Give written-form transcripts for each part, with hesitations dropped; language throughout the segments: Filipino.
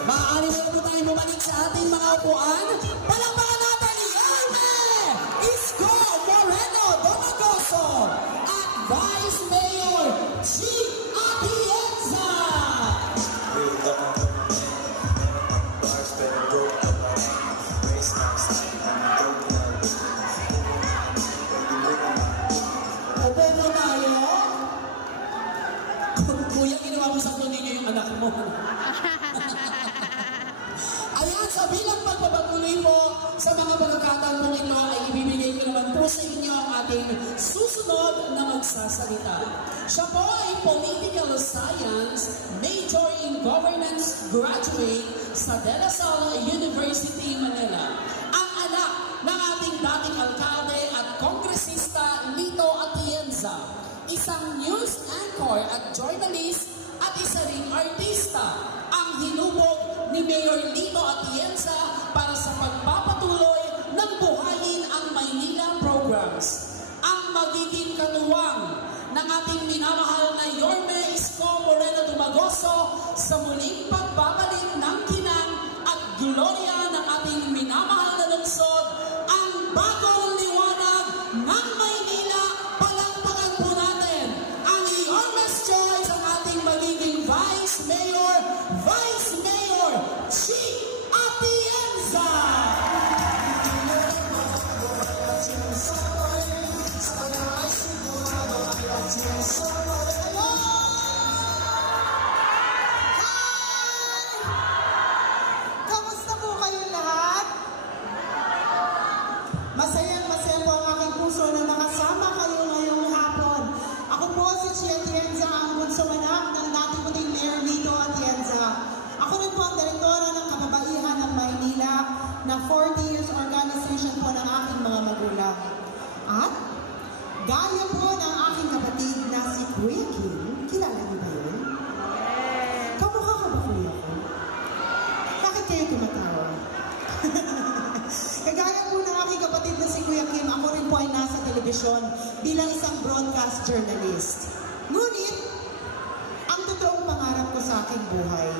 Maaari na po tayo bumalik sa ating mga upuan. Palakpakan natin ni Yorme Isko Moreno Domagoso at Vice Mayor G. Atienza. Opo mo tayo. Kuya, ginawa mo sa tuloy niyo yung anak mo. Ayan, sa bilang pagpapatuloy po sa mga pagkakataon po ninyo ay ibibigay ko naman po sa inyo ang ating susunod na magsasalita. Siya po ay Political Science, Major in Governance graduate sa De La Salle University, Manila. Ang anak ng ating dating alkalde at kongresista Lito Atienza, isang news anchor at journalist at isa ring artista, ang hinubog ni Mayor Lito Atienza para sa pagpapatuloy ng Buhayin ang Maynila programs. Ang magiging katuwang ng ating minamahal na Yorme Isko Moreno Domagoso sa muling pagbabalik ng kinang at gloria ng ating minamahal na lungsod, ang bagong liwanag ng Maynila. Palakpakan po natin ang Yorme's Choice, ang ating magiging Vice Mayor G. Atienza. Kamusta po kayong lahat? Masaya po ang aking puso na makasama kayo ngayong hapon. Ako po si G. Atienza, ang bunsong anak ng dating puting Mayor Lito Atienza. Ako rin po ang direktora ng Kababaihan ng Maynila na 40 years organization po ng aking mga magulang. At gaya po ng aking kapatid na si Kuya Kim. Kilala niyo ba yun? Kamukha ka ba, Kuya ko? Bakit kayo tumatawa? Kagaya po ng aking kapatid na si Kuya Kim, ako rin po ay nasa telebisyon bilang isang broadcast journalist. Ngunit, ang totoong pangarap ko sa aking buhay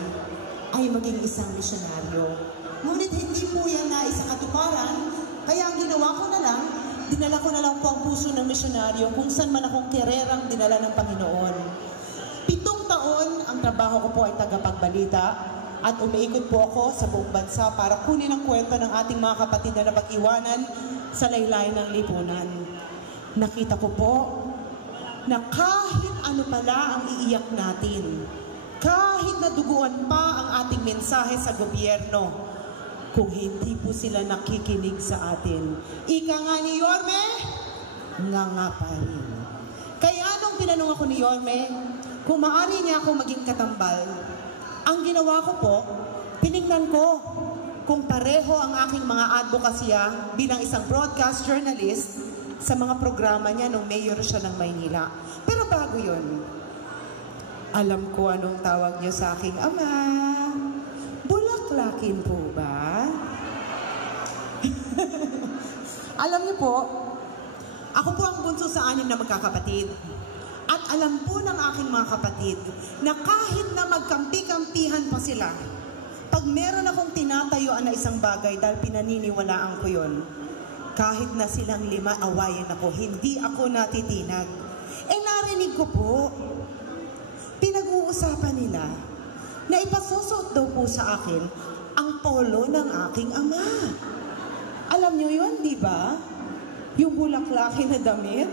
ay maging isang misyonaryo. Ngunit hindi po yan na isang katuparan, kaya ang ginawa ko na lang, dinala ko na lang po ang puso ng misyonaryo kung saan man akong kererang dinala ng Panginoon. 7 taon, ang trabaho ko po ay tagapagbalita at umiikot po ako sa buong bansa para kunin ang kwento ng ating mga kapatid na napag-iwanan sa laylayan ng lipunan. Nakita ko po na kahit ano pala ang iiyak natin, kahit naduguan pa ang ating mensahe sa gobyerno, kung hindi po sila nakikinig sa atin, ika nga ni Yorme, nga pa rin. Kaya anong tinanong ako ni Yorme, kung maaari niya ako maging katambal, ang ginawa ko po, tinignan ko kung pareho ang aking mga advokasya bilang isang broadcast journalist sa mga programa niya nung mayor siya ng Maynila. Pero bago yun, alam ko anong tawag niyo sa aking ama. Bulaklak. bulakin po ba? Alam niyo po, ako po ang bunso sa 6 na magkakapatid. At alam po ng aking mga kapatid na kahit na magkampi-kampihan pa sila, pag meron akong tinatayuan na isang bagay dahil pinaniniwalaan ko yun, kahit na silang 5 awayin ako, hindi ako natitinag. Narinig ko po, pinag-uusapan nila na ipasusuot daw po sa akin ang polo ng aking ama. Alam niyo yun, di ba? Yung bulaklaki na damit.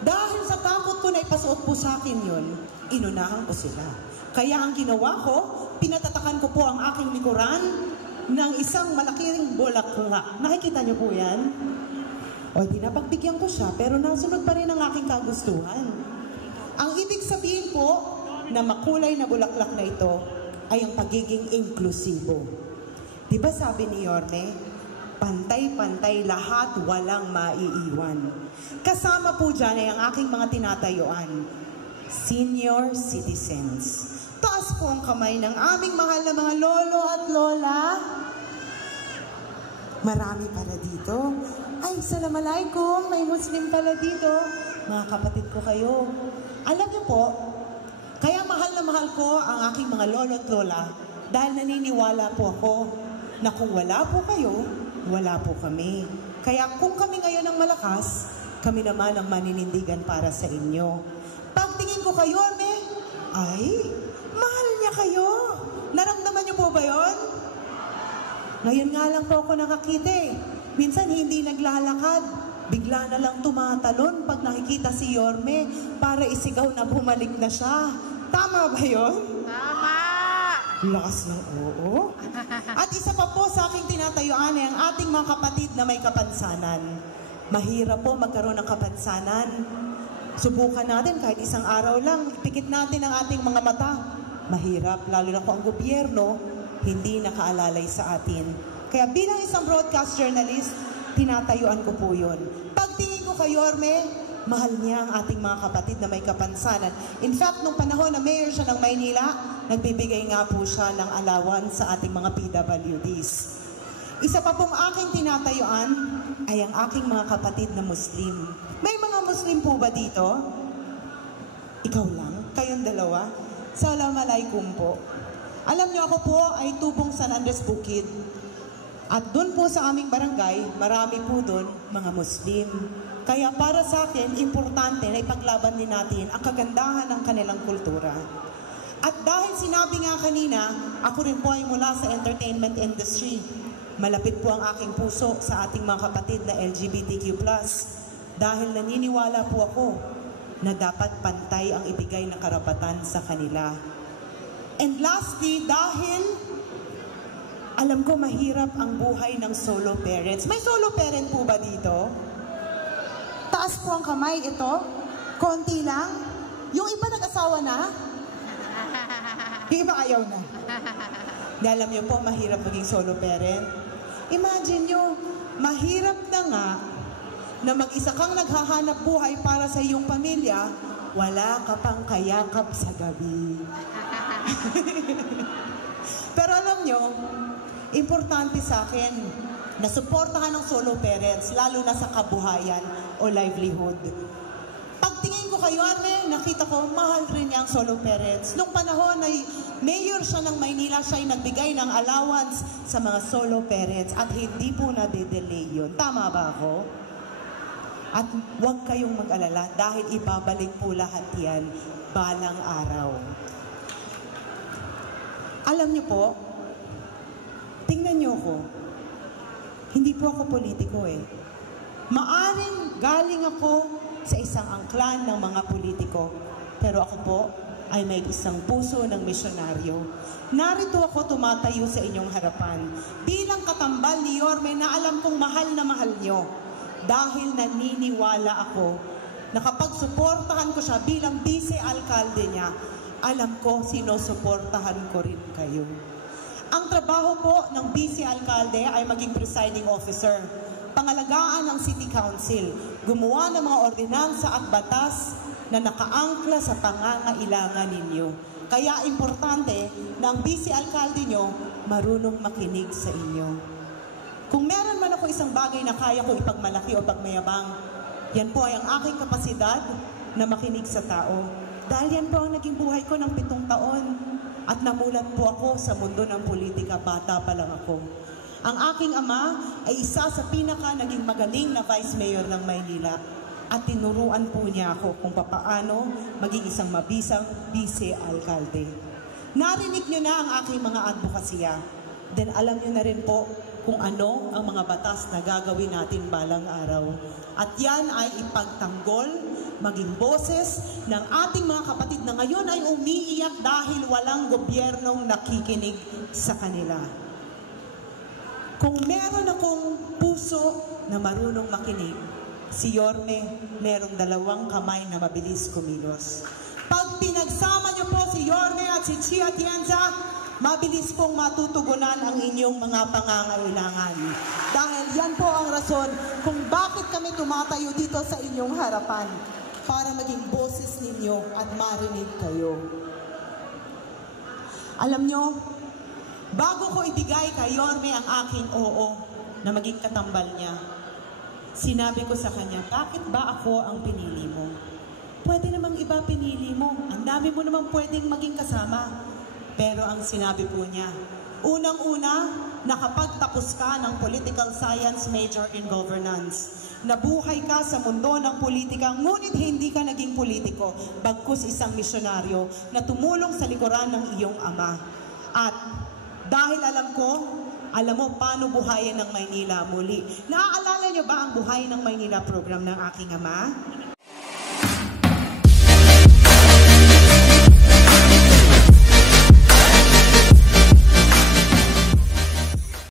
Dahil sa takot ko na ipasuot po sa akin yun, inunahan ko sila. Kaya ang ginawa ko, pinatatakan ko po ang aking likuran ng isang malaking bulaklak. Nakikita niyo po yan? O di napagbigyan ko siya, pero nasunod pa rin ang aking kagustuhan. Ang ibig sabihin po na makulay na bulaklak na ito ay ang pagiging inklusibo. Di ba sabi ni Yorme, pantay-pantay lahat, walang maiiwan. Kasama po dyan ay ang aking mga tinatayuan, senior citizens. Taas po ang kamay ng aming mahal na mga lolo at lola. Marami pala dito. Ay, assalamualaikum, may Muslim pala dito. Mga kapatid ko kayo. Alam niyo po, kaya mahal na mahal ko ang aking mga lolo at lola dahil naniniwala po ako na kung wala po kayo, wala po kami. Kaya kung kami ngayon ang malakas, kami naman ang maninindigan para sa inyo. Pagtingin ko kayo, ay, mahal niya kayo. Naramdaman niyo po ba yon? Ngayon nga lang po ako nakakita eh. Minsan hindi naglalakad. Bigla na lang tumatalon pag nakikita si Yorme para isigaw na bumalik na siya. Tama ba yon? Tama! Lakas ng oo. At isa pa po sa aking tinatayuan ay ang ating mga kapatid na may kapansanan. Mahirap po magkaroon ng kapansanan. Subukan natin kahit isang araw lang, ipikit natin ang ating mga mata. Mahirap, lalo na kung ang gobyerno hindi nakaalalay sa atin. Kaya bilang isang broadcast journalist, tinatayuan ko po yun. Pagtingin ko kay Yorme, mahal niya ang ating mga kapatid na may kapansanan. In fact, nung panahon na mayor siya ng Maynila, nagbibigay nga po siya ng allowance sa ating mga PWDs. Isa pa pong aking tinatayuan ay ang aking mga kapatid na Muslim. May mga Muslim po ba dito? Ikaw lang? Kayong dalawa? Assalamualaikum po. Alam niyo, ako po ay tubong San Andres Bukid. At doon po sa aming barangay, marami po doon mga Muslim. Kaya para sa akin, importante na ipaglaban din natin ang kagandahan ng kanilang kultura. At dahil sinabi nga kanina, ako rin po ay mula sa entertainment industry. Malapit po ang aking puso sa ating mga kapatid na LGBTQ+. Dahil naniniwala po ako na dapat pantay ang ibigay na karapatan sa kanila. And lastly, dahil alam ko mahirap ang buhay ng solo parents. May solo parent po ba dito? Taas po ang kamay ito. Konti lang. Yung iba nag-asawa na? Yung iba ayaw na. Alam niyo po, mahirap maging solo parent. Imagine nyo, mahirap na nga na mag-isa kang naghahanap buhay para sa iyong pamilya, wala ka pang kayakap sa gabi. Pero alam nyo, importante sa akin na suportahan ng solo parents, lalo na sa kabuhayan o livelihood. Pagtingin ko kay Yorme, nakita ko, mahal rin niya ang solo parents. Nung panahon ay mayor siya ng Maynila, siya ay nagbigay ng allowance sa mga solo parents at hindi po na-delay yun. Tama ba ako? At huwag kayong mag-alala dahil ibabalik po lahat yan balang araw. Alam niyo po, tingnan niyo ako. Hindi po ako politiko eh. Maaring galing ako sa isang angklan ng mga politiko. Pero ako po ay may isang puso ng misyonaryo. Narito ako tumatayo sa inyong harapan. Bilang katambal ni Yorme na alam kong mahal na mahal niyo. Dahil naniniwala ako na kapag suportahan ko siya bilang vice-alkalde niya, alam ko sinusuportahan ko rin kayo. Ang trabaho po ng vice-alkalde ay maging presiding officer, pangalagaan ng city council, gumawa ng mga ordinansa at batas na nakaangkla sa pangangailangan ninyo. Kaya importante na ang vice-alkalde nyo marunong makinig sa inyo. Kung meron man ako isang bagay na kaya ko ipagmalaki o pagmayabang, yan po ay ang aking kapasidad na makinig sa tao. Dahil yan po ang naging buhay ko ng 7 taon. At namulat po ako sa mundo ng politika, bata pa lang ako. Ang aking ama ay isa sa naging magaling na Vice Mayor ng Maynila. At tinuruan po niya ako kung papaano maging isang mabisang vice-alkalde. Narinig niyo na ang aking mga advokasya. Then alam niyo na rin po kung ano ang mga batas na gagawin natin balang araw. At yan ay ipagtanggol, maging boses ng ating mga kapatid na ngayon ay umiiyak dahil walang gobyernong nakikinig sa kanila. Kung meron akong puso na marunong makinig, si Yorme merong 2 kamay na mabilis kumilos. Pag pinagsama niyo po si Yorme at si Chia Atienza, mabilis pong matutugunan ang inyong mga pangangailangan. Dahil yan po ang rason kung bakit kami tumatayo dito sa inyong harapan, para maging boses ninyo at marinig kayo. Alam nyo, bago ko ibigay kay Yorme ang aking oo na maging katambal niya, sinabi ko sa kanya, bakit ba ako ang pinili mo? Pwede namang iba pinili mo. Ang dami mo namang pwedeng maging kasama. Pero ang sinabi po niya, unang-una, nakapagtapos ka ng political science major in governance. Nabuhay ka sa mundo ng politika, ngunit hindi ka naging politiko, bagkus isang misyonaryo na tumulong sa likuran ng iyong ama. At dahil alam mo paano buhayin ng Maynila muli. Naaalala niyo ba ang Buhay ng Maynila program ng aking ama?